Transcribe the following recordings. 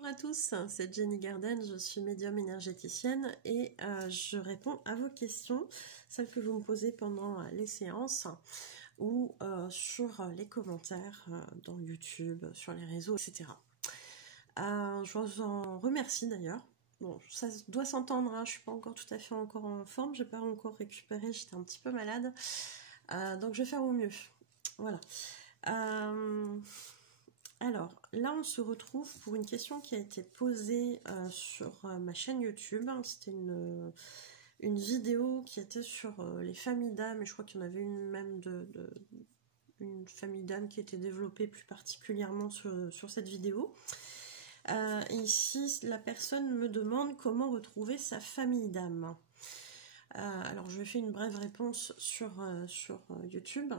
Bonjour à tous, c'est Jenny Garden, je suis médium énergéticienne et je réponds à vos questions, celles que vous me posez pendant les séances ou sur les commentaires dans YouTube, sur les réseaux, etc. Je vous en remercie d'ailleurs. Bon, ça doit s'entendre, hein, je suis pas encore tout à fait en forme, j'ai pas encore récupéré, j'étais un petit peu malade, donc je vais faire au mieux. Voilà. Alors, là, on se retrouve pour une question qui a été posée sur ma chaîne YouTube. C'était une vidéo qui était sur les familles d'âmes, et je crois qu'il y en avait une même une famille d'âmes qui était développée plus particulièrement sur cette vidéo. Ici, la personne me demande comment retrouver sa famille d'âmes. Alors, je vais faire une brève réponse sur YouTube,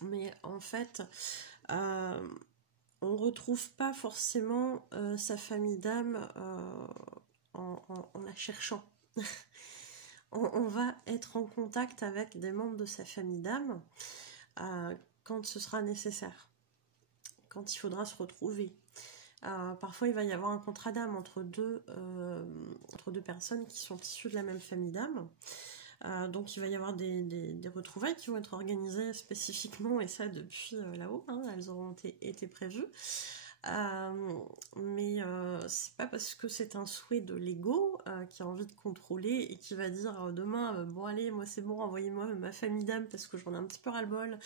mais en fait... on ne retrouve pas forcément sa famille d'âme en la cherchant. on va être en contact avec des membres de sa famille d'âme quand ce sera nécessaire, quand il faudra se retrouver. Parfois, il va y avoir un contrat d'âme entre deux personnes qui sont issues de la même famille d'âme. Donc il va y avoir des retrouvailles qui vont être organisées spécifiquement, et ça depuis là-haut, hein, elles auront été prévues. Mais c'est pas parce que c'est un souhait de l'ego qui a envie de contrôler et qui va dire demain bon allez, moi c'est bon, envoyez-moi ma famille d'âme parce que j'en ai un petit peu ras-le-bol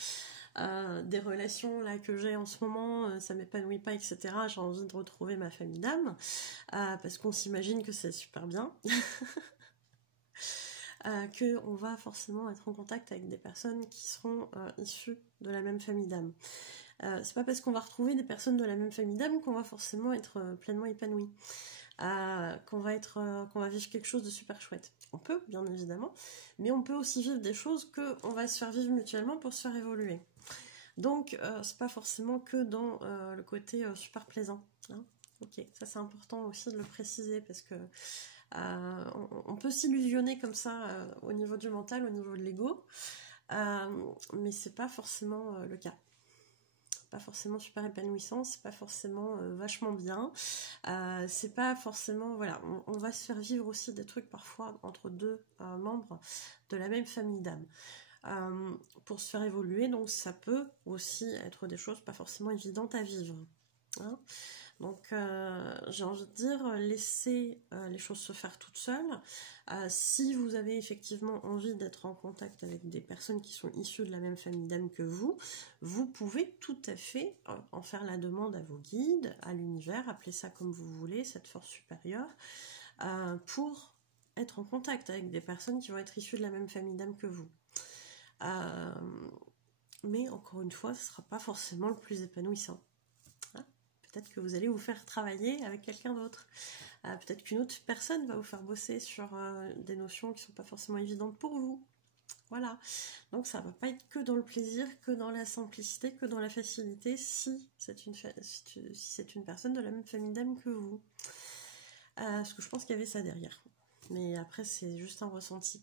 des relations là que j'ai en ce moment, ça m'épanouit pas, etc. J'ai envie de retrouver ma famille d'âme parce qu'on s'imagine que c'est super bien. Qu'on va forcément être en contact avec des personnes qui seront issues de la même famille d'âme. C'est pas parce qu'on va retrouver des personnes de la même famille d'âme qu'on va forcément être pleinement épanoui, qu'on va vivre quelque chose de super chouette. On peut, bien évidemment, mais on peut aussi vivre des choses qu'on va se faire vivre mutuellement pour se faire évoluer. Donc, c'est pas forcément que dans le côté super plaisant. Hein. Ok, ça c'est important aussi de le préciser parce que on peut s'illusionner comme ça au niveau du mental, au niveau de l'ego, mais c'est pas forcément le cas. Pas forcément super épanouissant, c'est pas forcément vachement bien, c'est pas forcément, voilà, on va se faire vivre aussi des trucs parfois entre deux membres de la même famille d'âme pour se faire évoluer, donc ça peut aussi être des choses pas forcément évidentes à vivre. Hein. Donc j'ai envie de dire, laissez les choses se faire toutes seules. Si vous avez effectivement envie d'être en contact avec des personnes qui sont issues de la même famille d'âme que vous pouvez tout à fait en faire la demande à vos guides, à l'univers, appelez ça comme vous voulez, cette force supérieure, pour être en contact avec des personnes qui vont être issues de la même famille d'âme que vous. Mais encore une fois, ce ne sera pas forcément le plus épanouissant. Peut-être que vous allez vous faire travailler avec quelqu'un d'autre. Peut-être qu'une autre personne va vous faire bosser sur des notions qui ne sont pas forcément évidentes pour vous. Voilà. Donc ça ne va pas être que dans le plaisir, que dans la simplicité, que dans la facilité, si c'est une personne de la même famille d'âme que vous. Parce que je pense qu'il y avait ça derrière. Mais après, c'est juste un ressenti.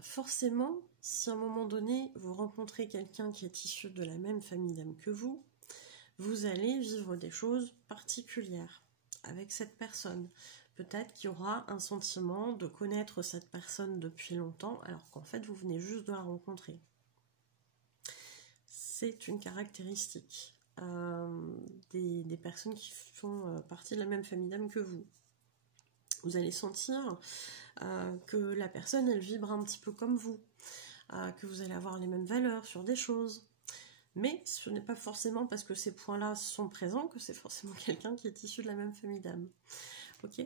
Forcément, si à un moment donné, vous rencontrez quelqu'un qui est issu de la même famille d'âme que vous allez vivre des choses particulières avec cette personne. Peut-être qu'il y aura un sentiment de connaître cette personne depuis longtemps, alors qu'en fait, vous venez juste de la rencontrer. C'est une caractéristique des personnes qui font partie de la même famille d'âme que vous. Vous allez sentir que la personne, elle vibre un petit peu comme vous, que vous allez avoir les mêmes valeurs sur des choses. Mais ce n'est pas forcément parce que ces points-là sont présents que c'est forcément quelqu'un qui est issu de la même famille d'âme. Ok.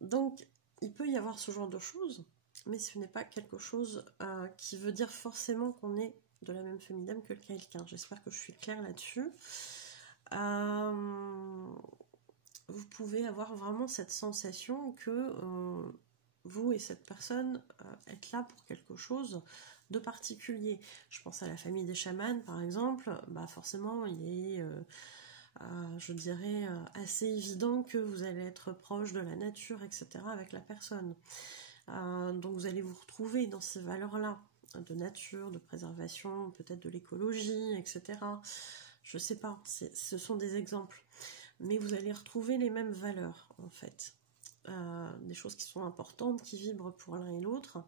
Donc, il peut y avoir ce genre de choses, mais ce n'est pas quelque chose qui veut dire forcément qu'on est de la même famille d'âme que quelqu'un. J'espère que je suis claire là-dessus. Vous pouvez avoir vraiment cette sensation que vous et cette personne êtes là pour quelque chose de particulier. Je pense à la famille des chamans, par exemple. Bah forcément, il est, je dirais, assez évident que vous allez être proche de la nature, etc. avec la personne. Donc vous allez vous retrouver dans ces valeurs-là. de nature, de préservation, peut-être de l'écologie, etc. Je sais pas, ce sont des exemples. Mais vous allez retrouver les mêmes valeurs, en fait. Des choses qui sont importantes, qui vibrent pour l'un et l'autre.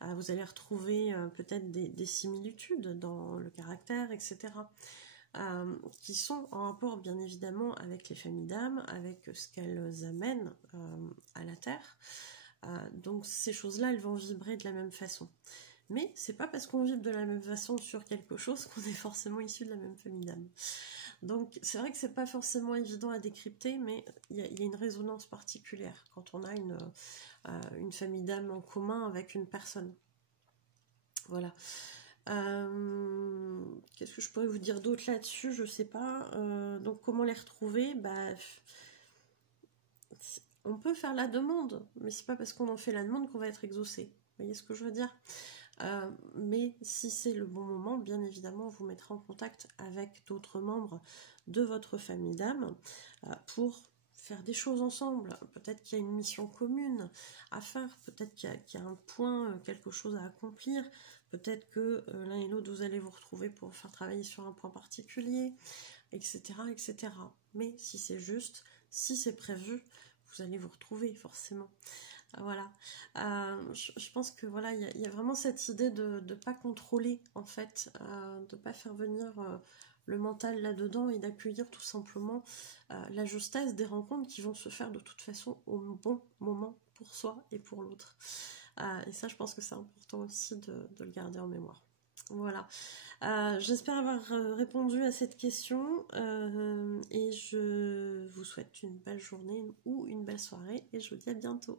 Vous allez retrouver peut-être des similitudes dans le caractère, etc. Qui sont en rapport bien évidemment avec les familles d'âme, avec ce qu'elles amènent à la Terre. Donc ces choses-là, elles vont vibrer de la même façon. Mais c'est pas parce qu'on vibre de la même façon sur quelque chose qu'on est forcément issu de la même famille d'âme. Donc c'est vrai que c'est pas forcément évident à décrypter, mais il y a une résonance particulière quand on a une famille d'âme en commun avec une personne. Voilà. Qu'est-ce que je pourrais vous dire d'autre là-dessus? Je sais pas. Donc comment les retrouver? On peut faire la demande, mais c'est pas parce qu'on en fait la demande qu'on va être exaucé. Vous voyez ce que je veux dire? Mais si c'est le bon moment, bien évidemment, on vous mettra en contact avec d'autres membres de votre famille d'âme pour faire des choses ensemble. Peut-être qu'il y a une mission commune à faire, peut-être qu'il y a un point, quelque chose à accomplir, peut-être que l'un et l'autre, vous allez vous retrouver pour faire travailler sur un point particulier, etc., etc. Mais si c'est juste, si c'est prévu, vous allez vous retrouver forcément. Voilà. Je pense que voilà, il y a vraiment cette idée de ne pas contrôler en fait, de ne pas faire venir le mental là-dedans et d'accueillir tout simplement la justesse des rencontres qui vont se faire de toute façon au bon moment pour soi et pour l'autre. Et ça, je pense que c'est important aussi de le garder en mémoire. Voilà. J'espère avoir répondu à cette question et je vous souhaite une belle journée ou une belle soirée et je vous dis à bientôt.